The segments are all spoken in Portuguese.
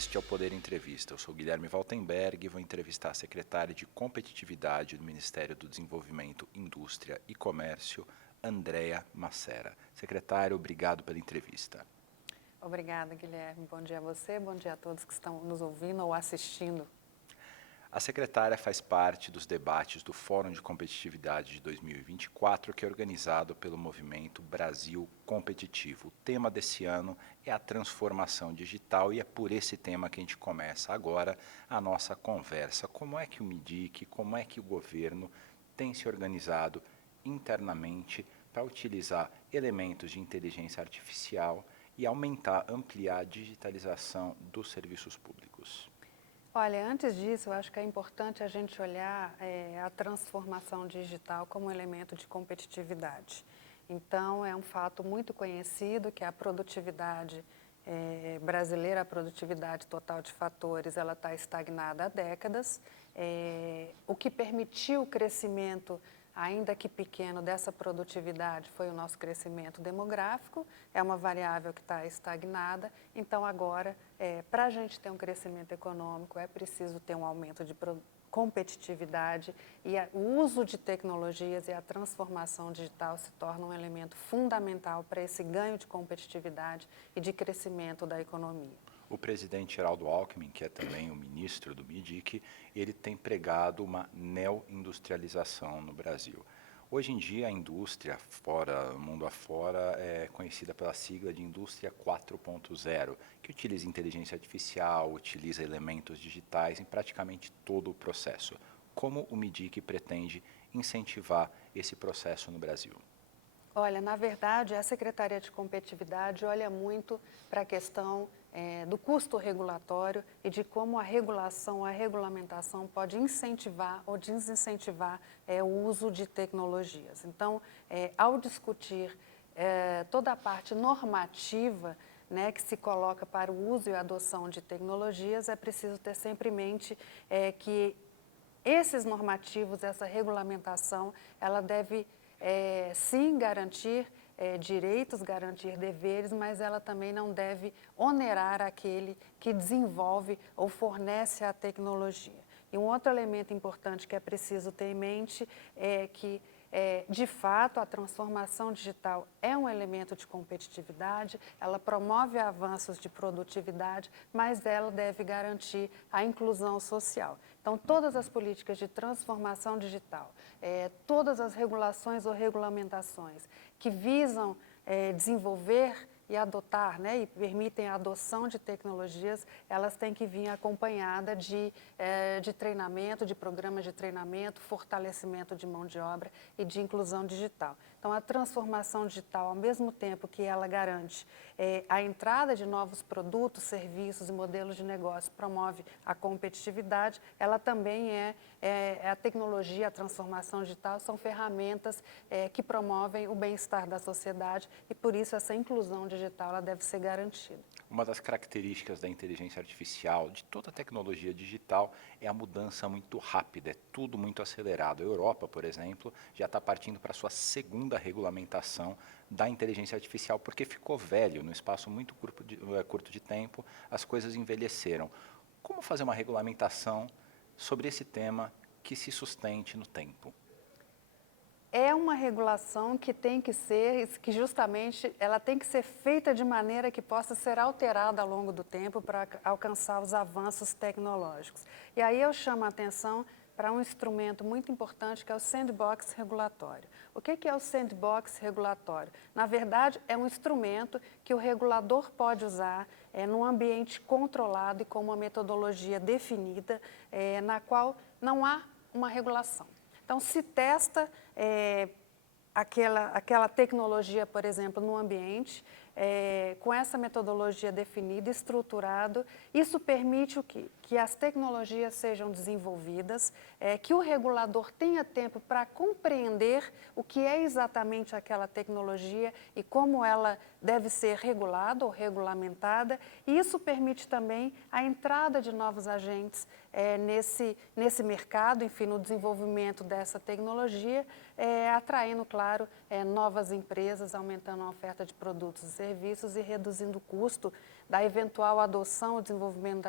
Este é o Poder Entrevista. Eu sou Guilherme Valtenberg e vou entrevistar a secretária de Competitividade do Ministério do Desenvolvimento, Indústria e Comércio, Andréa Massera. Secretária, obrigado pela entrevista. Obrigada, Guilherme. Bom dia a você, bom dia a todos que estão nos ouvindo ou assistindo. A secretária faz parte dos debates do Fórum de Competitividade de 2024, que é organizado pelo movimento Brasil Competitivo. O tema desse ano é a transformação digital e é por esse tema que a gente começa agora a nossa conversa. Como é que o MIDIC, como é que o governo tem se organizado internamente para utilizar elementos de inteligência artificial e ampliar a digitalização dos serviços públicos? Olha, antes disso, eu acho que é importante a gente olhar a transformação digital como elemento de competitividade. Então, é um fato muito conhecido que a produtividade brasileira, a produtividade total de fatores, ela está estagnada há décadas. O que permitiu o crescimento, ainda que pequeno, dessa produtividade foi o nosso crescimento demográfico, é uma variável que está estagnada, então agora, para a gente ter um crescimento econômico, é preciso ter um aumento de competitividade e o uso de tecnologias e a transformação digital se torna um elemento fundamental para esse ganho de competitividade e de crescimento da economia. O presidente Geraldo Alckmin, que é também o ministro do MIDIC, ele tem pregado uma neoindustrialização no Brasil. Hoje em dia, a indústria, mundo afora, é conhecida pela sigla de Indústria 4.0, que utiliza inteligência artificial, utiliza elementos digitais em praticamente todo o processo. Como o MIDIC pretende incentivar esse processo no Brasil? Olha, na verdade, a Secretaria de Competitividade olha muito para a questão do custo regulatório e de como a regulação, a regulamentação pode incentivar ou desincentivar o uso de tecnologias. Então, ao discutir toda a parte normativa, né, que se coloca para o uso e a adoção de tecnologias, é preciso ter sempre em mente que esses normativos, essa regulamentação, ela deve sim garantir direitos, garantir deveres, mas ela também não deve onerar aquele que desenvolve ou fornece a tecnologia. E um outro elemento importante que é preciso ter em mente é que, de fato, a transformação digital é um elemento de competitividade, ela promove avanços de produtividade, mas ela deve garantir a inclusão social. Então, todas as políticas de transformação digital, todas as regulações ou regulamentações que visam desenvolver e adotar, né, e permitem a adoção de tecnologias, elas têm que vir acompanhada de treinamento, de programas de treinamento, fortalecimento de mão de obra e de inclusão digital. Então, a transformação digital, ao mesmo tempo que ela garante a entrada de novos produtos, serviços e modelos de negócio, promove a competitividade, ela também a tecnologia, a transformação digital, são ferramentas que promovem o bem-estar da sociedade e, por isso, essa inclusão digital ela deve ser garantida. Uma das características da inteligência artificial, de toda a tecnologia digital, é a mudança muito rápida, é tudo muito acelerado. A Europa, por exemplo, já está partindo para a sua segunda regulamentação da inteligência artificial, porque ficou velho, no espaço muito curto de tempo, as coisas envelheceram. Como fazer uma regulamentação sobre esse tema que se sustente no tempo? É uma regulação que tem que ser, que justamente ela tem que ser feita de maneira que possa ser alterada ao longo do tempo para alcançar os avanços tecnológicos. E aí eu chamo a atenção para um instrumento muito importante que é o sandbox regulatório. O que é o sandbox regulatório? Na verdade, é um instrumento que o regulador pode usar num ambiente controlado e com uma metodologia definida, na qual não há uma regulação. Então, se testa aquela tecnologia, por exemplo, no ambiente, com essa metodologia definida, estruturado, isso permite o quê? Que as tecnologias sejam desenvolvidas, que o regulador tenha tempo para compreender o que é exatamente aquela tecnologia e como ela deve ser regulada ou regulamentada, e isso permite também a entrada de novos agentes nesse mercado, enfim, no desenvolvimento dessa tecnologia, atraindo, claro, novas empresas, aumentando a oferta de produtos e serviços e reduzindo o custo da eventual adoção ou desenvolvimento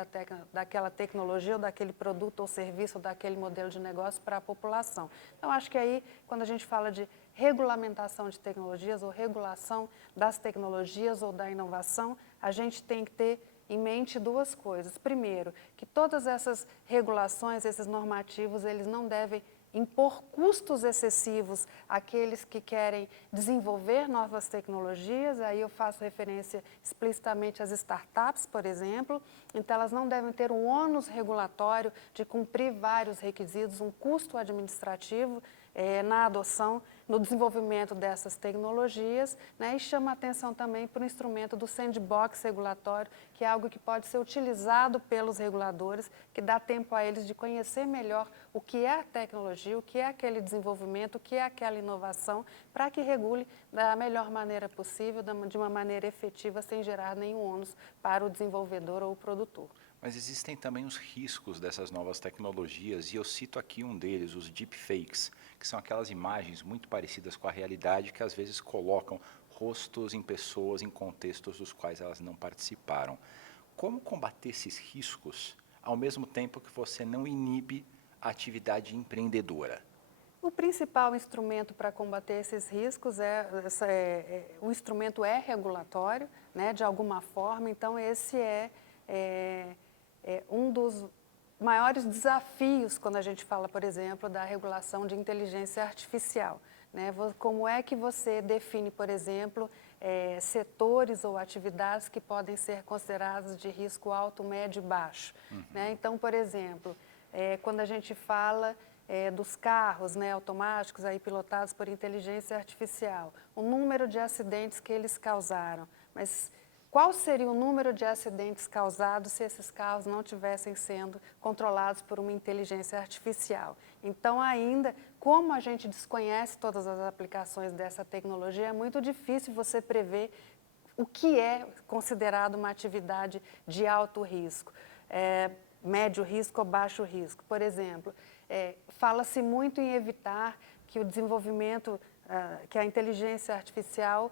daquela tecnologia ou daquele produto ou serviço ou daquele modelo de negócio para a população. Então, acho que aí, quando a gente fala de regulamentação de tecnologias ou regulação das tecnologias ou da inovação, a gente tem que ter em mente duas coisas. Primeiro, que todas essas regulações, esses normativos, eles não devem impor custos excessivos àqueles que querem desenvolver novas tecnologias. Aí eu faço referência explicitamente às startups, por exemplo. Então, elas não devem ter um ônus regulatório de cumprir vários requisitos, um custo administrativo na adoção, no desenvolvimento dessas tecnologias, né, e chama atenção também para o instrumento do sandbox regulatório, que é algo que pode ser utilizado pelos reguladores, que dá tempo a eles de conhecer melhor o que é a tecnologia, o que é aquele desenvolvimento, o que é aquela inovação, para que regule da melhor maneira possível, de uma maneira efetiva, sem gerar nenhum ônus para o desenvolvedor ou o produtor. Mas existem também os riscos dessas novas tecnologias, e eu cito aqui um deles, os deepfakes, que são aquelas imagens muito parecidas com a realidade que às vezes colocam rostos em pessoas em contextos dos quais elas não participaram. Como combater esses riscos ao mesmo tempo que você não inibe a atividade empreendedora? O principal instrumento para combater esses riscos o instrumento é regulatório, né, de alguma forma. Então, esse é um dos maiores desafios quando a gente fala, por exemplo, da regulação de inteligência artificial, né? Como é que você define, por exemplo, setores ou atividades que podem ser consideradas de risco alto, médio e baixo, né? Então, por exemplo, quando a gente fala dos carros, né, automáticos aí pilotados por inteligência artificial, o número de acidentes que eles causaram, mas qual seria o número de acidentes causados se esses carros não estivessem sendo controlados por uma inteligência artificial? Então, ainda, como a gente desconhece todas as aplicações dessa tecnologia, é muito difícil você prever o que é considerado uma atividade de alto risco, médio risco ou baixo risco. Por exemplo, fala-se muito em evitar que o desenvolvimento, que a inteligência artificial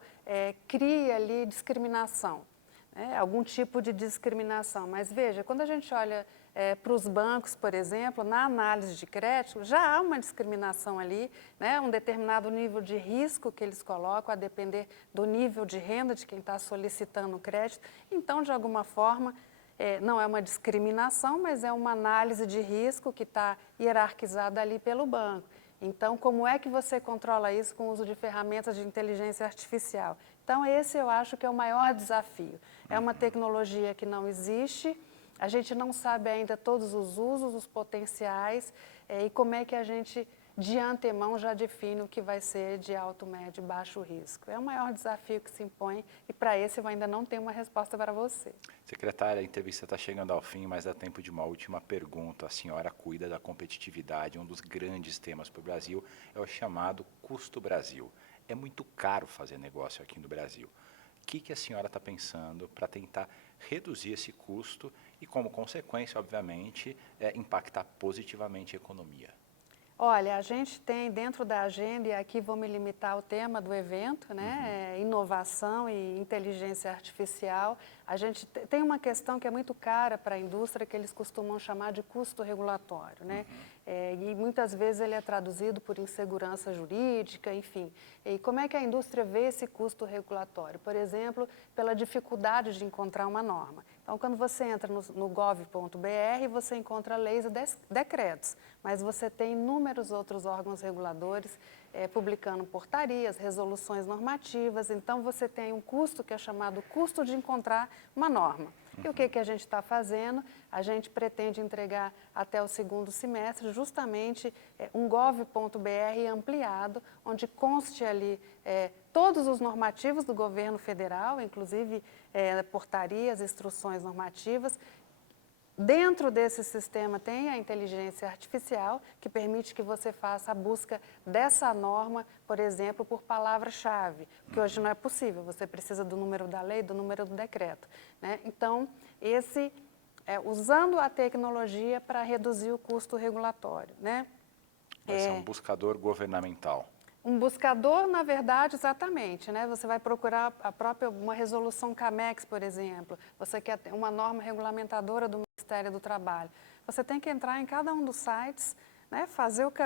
crie ali discriminação, algum tipo de discriminação. Mas veja, quando a gente olha para os bancos, por exemplo, na análise de crédito, já há uma discriminação ali, né, um determinado nível de risco que eles colocam, a depender do nível de renda de quem está solicitando o crédito. Então, de alguma forma, não é uma discriminação, mas é uma análise de risco que está hierarquizada ali pelo banco. Então, como é que você controla isso com o uso de ferramentas de inteligência artificial? Então, esse eu acho que é o maior desafio. É uma tecnologia que não existe, a gente não sabe ainda todos os usos, os potenciais, e como é que a gente, de antemão, já define o que vai ser de alto, médio e baixo risco. É o maior desafio que se impõe e, para esse, eu ainda não tenho uma resposta para você. Secretária, a entrevista está chegando ao fim, mas dá tempo de uma última pergunta. A senhora cuida da competitividade, um dos grandes temas para o Brasil é o chamado custo Brasil. É muito caro fazer negócio aqui no Brasil. O que a senhora está pensando para tentar reduzir esse custo e, como consequência, obviamente, impactar positivamente a economia? Olha, a gente tem dentro da agenda, e aqui vou me limitar ao tema do evento, né, inovação e inteligência artificial. A gente tem uma questão que é muito cara para a indústria, que eles costumam chamar de custo regulatório, né? E muitas vezes ele é traduzido por insegurança jurídica, enfim. E como é que a indústria vê esse custo regulatório? Por exemplo, pela dificuldade de encontrar uma norma. Então, quando você entra no gov.br, você encontra leis e decretos, mas você tem inúmeros outros órgãos reguladores publicando portarias, resoluções normativas. Então, você tem um custo que é chamado custo de encontrar uma norma. E o que a gente está fazendo? A gente pretende entregar até o segundo semestre justamente um gov.br ampliado, onde conste ali todos os normativos do governo federal, inclusive portarias, instruções normativas. Dentro desse sistema tem a inteligência artificial, que permite que você faça a busca dessa norma, por exemplo, por palavra-chave, que hoje não é possível, você precisa do número da lei, do número do decreto, né? Então, usando a tecnologia para reduzir o custo regulatório, né? Vai ser um buscador governamental. Um buscador, na verdade, exatamente, né? Você vai procurar uma resolução CAMEX, por exemplo. Você quer ter uma norma regulamentadora do Ministério do Trabalho. Você tem que entrar em cada um dos sites, né?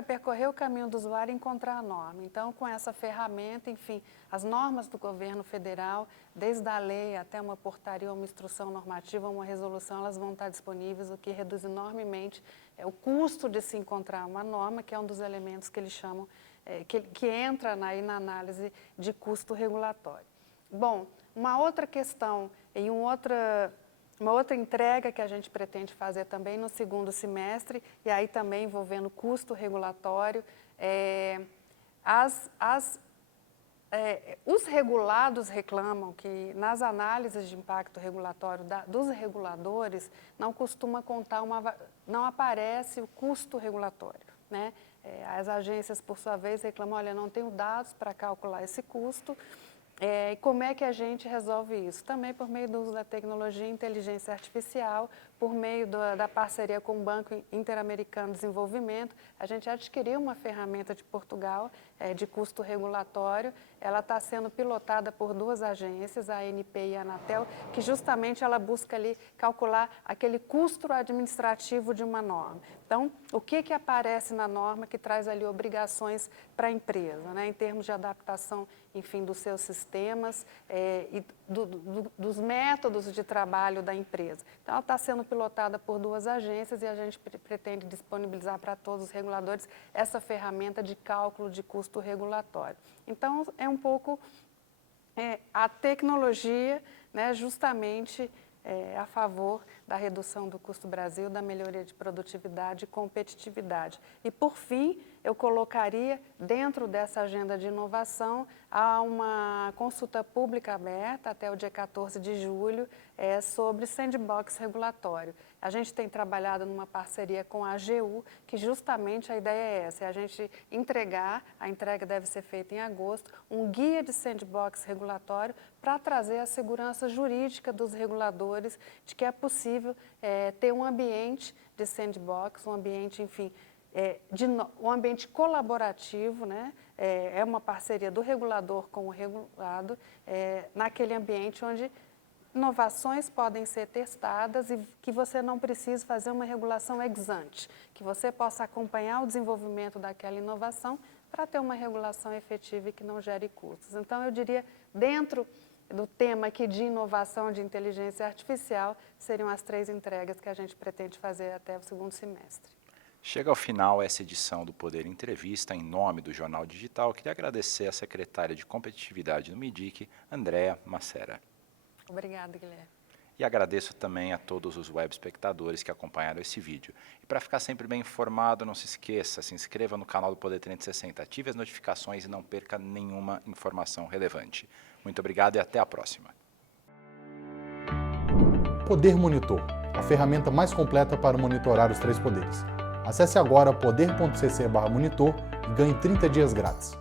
Percorrer o caminho do usuário e encontrar a norma. Então, com essa ferramenta, enfim, as normas do governo federal, desde a lei até uma portaria, uma instrução normativa, uma resolução, elas vão estar disponíveis, o que reduz enormemente o custo de se encontrar uma norma, que é um dos elementos que eles chamam que entra aí na análise de custo regulatório. Bom, uma outra questão e uma outra entrega que a gente pretende fazer também no segundo semestre, e aí também envolvendo custo regulatório, os regulados reclamam que nas análises de impacto regulatório dos reguladores não costuma contar não aparece o custo regulatório, né? As agências, por sua vez, reclamam, olha, não tenho dados para calcular esse custo, e como é que a gente resolve isso? Também por meio do uso da tecnologia e inteligência artificial, por meio da parceria com o Banco Interamericano de Desenvolvimento, a gente adquiriu uma ferramenta de Portugal de custo regulatório. Ela está sendo pilotada por duas agências, a ANP e a Anatel, que justamente ela busca ali calcular aquele custo administrativo de uma norma. Então, o que aparece na norma que traz ali obrigações para a empresa, né, em termos de adaptação, enfim, dos seus sistemas e dos métodos de trabalho da empresa. Então, ela está sendo pilotada por duas agências e a gente pretende disponibilizar para todos os reguladores essa ferramenta de cálculo de custo regulatório. Então, é um pouco a tecnologia, né, justamente a favor da redução do custo Brasil, da melhoria de produtividade e competitividade. E, por fim, eu colocaria dentro dessa agenda de inovação há uma consulta pública aberta até o dia 14 de julho sobre sandbox regulatório. A gente tem trabalhado numa parceria com a AGU, que justamente a ideia é essa, é a gente a entrega deve ser feita em agosto, um guia de sandbox regulatório para trazer a segurança jurídica dos reguladores de que é possível ter um ambiente de sandbox, um ambiente, enfim, um ambiente colaborativo, né? É uma parceria do regulador com o regulado, naquele ambiente onde inovações podem ser testadas e que você não precise fazer uma regulação ex ante, que você possa acompanhar o desenvolvimento daquela inovação para ter uma regulação efetiva e que não gere custos. Então, eu diria, dentro do tema aqui de inovação de inteligência artificial, seriam as 3 entregas que a gente pretende fazer até o segundo semestre. Chega ao final essa edição do Poder Entrevista. Em nome do Jornal Digital, queria agradecer a secretária de Competitividade do MIDIC, Andréa Macera. Obrigada, Guilherme. E agradeço também a todos os web espectadores que acompanharam esse vídeo. E para ficar sempre bem informado, não se esqueça, se inscreva no canal do Poder 360, ative as notificações e não perca nenhuma informação relevante. Muito obrigado e até a próxima. Poder Monitor, a ferramenta mais completa para monitorar os 3 poderes. Acesse agora poder.cc/monitor e ganhe 30 dias grátis.